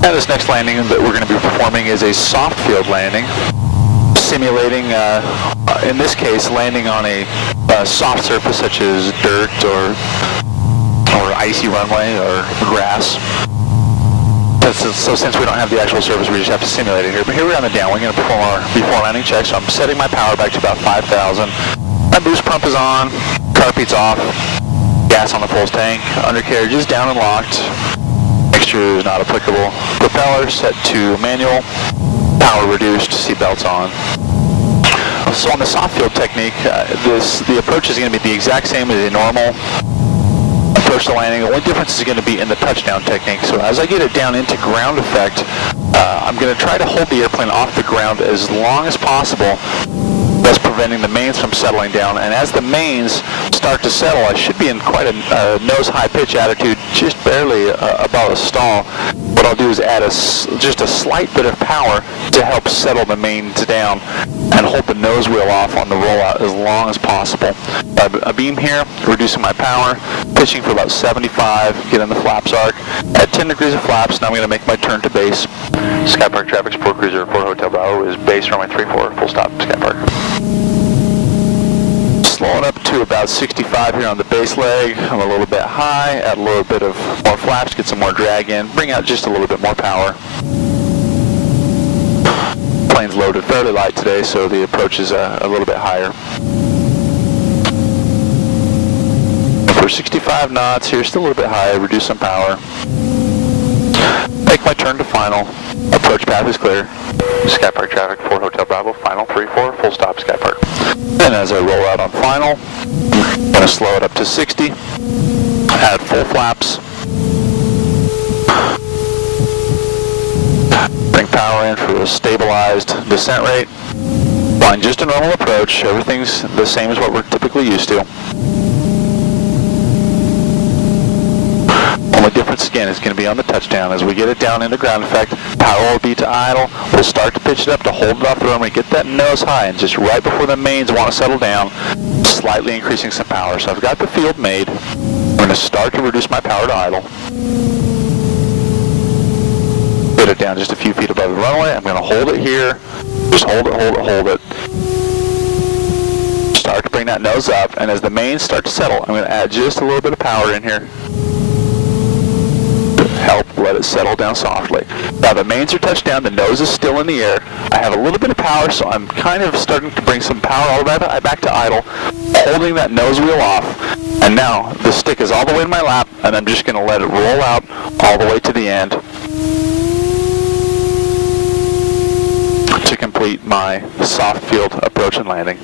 Now this next landing that we're going to be performing is a soft field landing, simulating, in this case, landing on a soft surface such as dirt or icy runway or grass. So since we don't have the actual surface, we just have to simulate it here. But here we're on the downwind, going to perform our before landing check. So I'm setting my power back to about 5,000. My boost pump is on, carpeet's off, gas on the full tank, undercarriage is down and locked, mixture is not applicable, propeller set to manual, power reduced, seatbelts on. So on the soft field technique, the approach is going to be the exact same as a normal approach to landing. The only difference is going to be in the touchdown technique. So as I get it down into ground effect, I'm going to try to hold the airplane off the ground as long as possible, thus preventing the mains from settling down. And as the mains start to settle, I should be in quite a nose-high pitch attitude, just barely above a stall. What I'll do is add just a slight bit of power to help settle the mains down and hold the nose wheel off on the rollout as long as possible. A beam here, reducing my power, pitching for about 75, get in the flaps arc. At 10 degrees of flaps, now I'm going to make my turn to base. Sky Park traffic, Sport Cruiser 4 Hotel Bravo is base runway 34, full stop, Sky Park. Slowing up to about 65 here on the base leg. I'm a little bit high, add a little bit of more flaps, get some more drag in, bring out just a little bit more power. Plane's loaded fairly light today, so the approach is a little bit higher. For 65 knots here, still a little bit high, reduce some power. Make my turn to final. Approach path is clear. Sky Park traffic 4 Hotel Bravo, final 34, full stop, Sky Park. And as I roll out on final, I'm going to slow it up to 60, add full flaps, bring power in for a stabilized descent rate, flying just a normal approach, everything's the same as what we're typically used to. Only difference again is going to be on the touchdown. As we get it down into ground effect, power will be to idle. We'll start to pitch it up to hold it off the runway, get that nose high, and just right before the mains want to settle down, slightly increasing some power. So I've got the field made. I'm going to start to reduce my power to idle. Put it down just a few feet above the runway. I'm going to hold it here. Just hold it, hold it, hold it. Start to bring that nose up, and as the mains start to settle, I'm going to add just a little bit of power in here. Help let it settle down softly. Now the mains are touched down, the nose is still in the air. I have a little bit of power, so I'm kind of starting to bring some power all the way back to idle, holding that nose wheel off. And now the stick is all the way in my lap, and I'm just going to let it roll out all the way to the end to complete my soft field approach and landing.